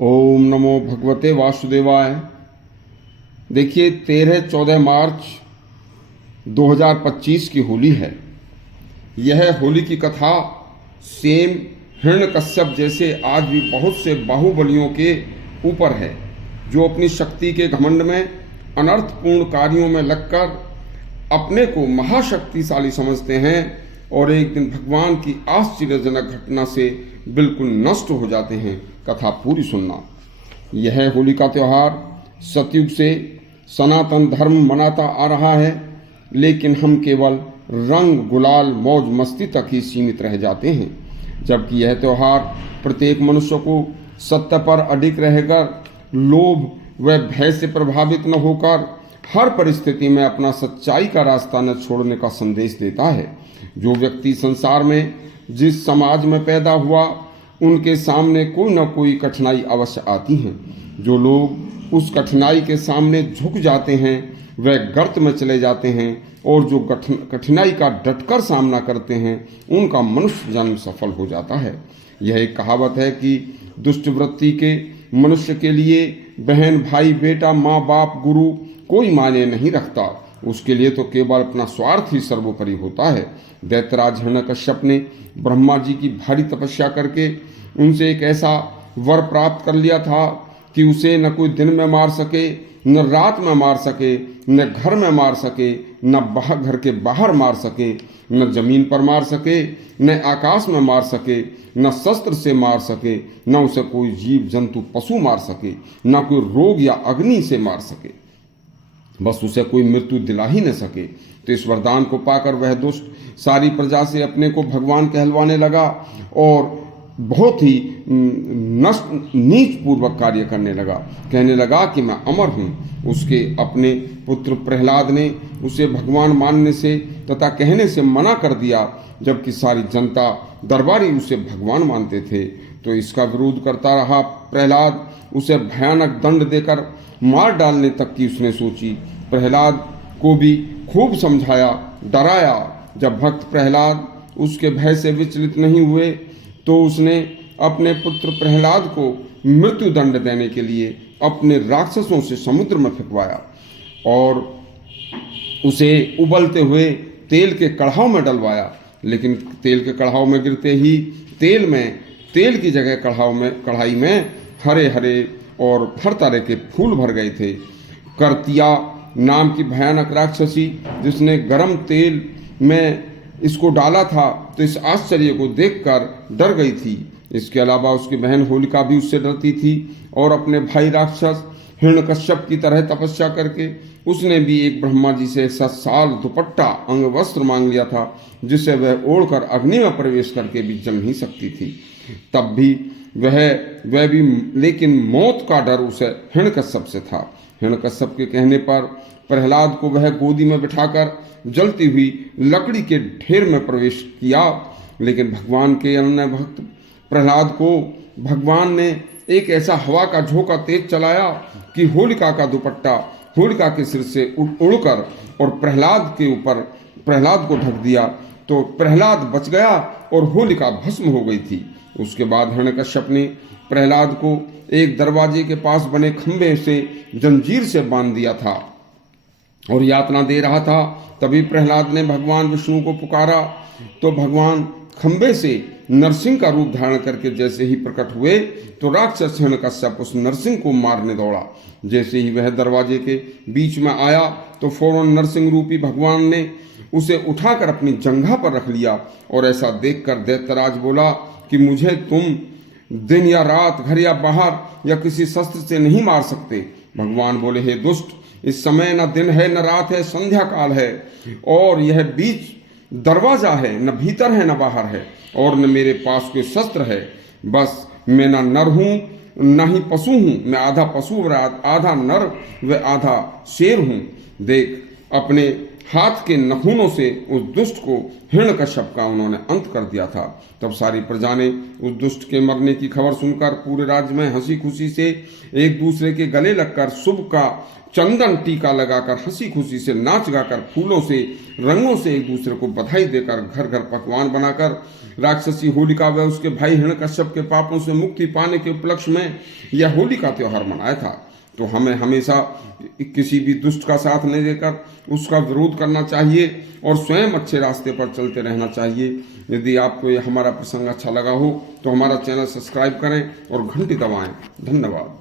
ओम नमो भगवते वासुदेवाय। देखिए 13-14 मार्च 2025 की होली है। यह होली की कथा सेम हिरण्यकश्यप जैसे आज भी बहुत से बाहुबलियों के ऊपर है, जो अपनी शक्ति के घमंड में अनर्थपूर्ण कार्यों में लगकर अपने को महाशक्तिशाली समझते हैं और एक दिन भगवान की आश्चर्यजनक घटना से बिल्कुल नष्ट हो जाते हैं। कथा पूरी सुनना। यह होली का त्यौहार सतयुग से सनातन धर्म मनाता आ रहा है, लेकिन हम केवल रंग गुलाल मौज मस्ती तक ही सीमित रह जाते हैं, जबकि यह त्यौहार प्रत्येक मनुष्य को सत्य पर अडिग रहकर लोभ व भय से प्रभावित न होकर हर परिस्थिति में अपना सच्चाई का रास्ता न छोड़ने का संदेश देता है। जो व्यक्ति संसार में जिस समाज में पैदा हुआ, उनके सामने कोई न कोई कठिनाई अवश्य आती है। जो लोग उस कठिनाई के सामने झुक जाते हैं वह गर्त में चले जाते हैं, और जो कठिनाई का डटकर सामना करते हैं उनका मनुष्य जन्म सफल हो जाता है। यह एक कहावत है कि दुष्ट वृत्ति के मनुष्य के लिए बहन भाई बेटा माँ बाप गुरु कोई मायने नहीं रखता, उसके लिए तो केवल अपना स्वार्थ ही सर्वोपरि होता है। दैत्यराज हिरण्यकश्यप ने ब्रह्मा जी की भारी तपस्या करके उनसे एक ऐसा वर प्राप्त कर लिया था कि उसे न कोई दिन में मार सके, न रात में मार सके, न घर में मार सके, न घर के बाहर मार सके, न जमीन पर मार सके, न आकाश में मार सके, न शस्त्र से मार सके, न उसे कोई जीव जंतु पशु मार सके, न कोई रोग या अग्नि से मार सके, बस उसे कोई मृत्यु दिला ही न सके। तो इस वरदान को पाकर वह दुष्ट सारी प्रजा से अपने को भगवान कहलवाने लगा और बहुत ही नीच पूर्वक कार्य करने लगा। कहने लगा कि मैं अमर हूँ। उसके अपने पुत्र प्रहलाद ने उसे भगवान मानने से तथा कहने से मना कर दिया, जबकि सारी जनता दरबारी उसे भगवान मानते थे। तो इसका विरोध करता रहा प्रहलाद। उसे भयानक दंड देकर मार डालने तक की उसने सोची। प्रहलाद को भी खूब समझाया, डराया। जब भक्त प्रहलाद उसके भय से विचलित नहीं हुए तो उसने अपने पुत्र प्रहलाद को मृत्यु दंड देने के लिए अपने राक्षसों से समुद्र में फेंकवाया और उसे उबलते हुए तेल के कढ़ाव में डलवाया। लेकिन तेल के कढ़ाव में गिरते ही तेल की जगह कढ़ाई में हरे हरे और हर तरह के फूल भर गए थे। कर्तिया नाम की भयानक राक्षसी, जिसने गर्म तेल में इसको डाला था, तो इस आश्चर्य को देखकर डर गई थी। इसके अलावा उसकी बहन होलिका भी उससे डरती थी और अपने भाई राक्षस हिरण्यकश्यप की तरह तपस्या करके उसने भी एक ब्रह्मा जी से ऐसा साल दुपट्टा अंग वस्त्र मांग लिया था, जिसे वह ओढ़कर अग्नि में प्रवेश करके भी जल नहीं सकती थी। तब भी वह भी लेकिन मौत का डर उसे हिरण्यकश्यप से था। हिरण्यकश्यप के कहने पर प्रहलाद को वह गोदी में बिठाकर जलती हुई लकड़ी के ढेर में प्रवेश किया। लेकिन भगवान के अनन्य भक्त प्रहलाद को भगवान ने एक ऐसा हवा का झोंका तेज चलाया कि होलिका का दुपट्टा होलिका के सिर से उड़कर और प्रहलाद को ढक दिया। तो प्रहलाद बच गया और होलिका भस्म हो गई थी। उसके बाद हिरण्यकश्यप ने प्रहलाद को एक दरवाजे के पास बने खंभे से जंजीर से बांध दिया था और यातना दे रहा था। तभी प्रहलाद ने भगवान विष्णु को पुकारा, तो भगवान खंभे से नरसिंह का रूप धारण करके जैसे ही प्रकट हुए तो राक्षस हिरण्यकश्यप उस नरसिंह को मारने दौड़ा। जैसे ही वह दरवाजे के बीच में आया तो फौरन नरसिंह रूपी भगवान ने उसे उठाकर अपनी जंघा पर रख लिया। और ऐसा देखकर दैत्यराज बोला कि मुझे तुम दिन या रात, घर या बाहर या किसी शस्त्र से नहीं मार सकते। भगवान बोले, हे दुष्ट, इस समय न दिन है न रात है, संध्या काल है और यह बीच दरवाजा है, न भीतर है न बाहर है, और न मेरे पास कोई शस्त्र है। बस मैं न नर हूं न ही पशु हूं, मैं आधा पशु व आधा नर व आधा शेर हूं। देख, अपने हाथ के नखूनों से उस दुष्ट को हिरण्यकश्यप का उन्होंने अंत कर दिया था। तब सारी प्रजा ने उस दुष्ट के मरने की खबर सुनकर पूरे राज्य में हंसी खुशी से एक दूसरे के गले लगकर शुभ का चंदन टीका लगाकर हंसी खुशी से नाच गाकर फूलों से रंगों से एक दूसरे को बधाई देकर घर घर पकवान बनाकर राक्षसी होलिका व उसके भाई हिरण्यकश्यप के पापों से मुक्ति पाने के उपलक्ष्य में यह होली का त्योहार मनाया था। तो हमें हमेशा किसी भी दुष्ट का साथ नहीं देकर उसका विरोध करना चाहिए और स्वयं अच्छे रास्ते पर चलते रहना चाहिए। यदि आपको ये हमारा प्रसंग अच्छा लगा हो तो हमारा चैनल सब्सक्राइब करें और घंटी दबाएं। धन्यवाद।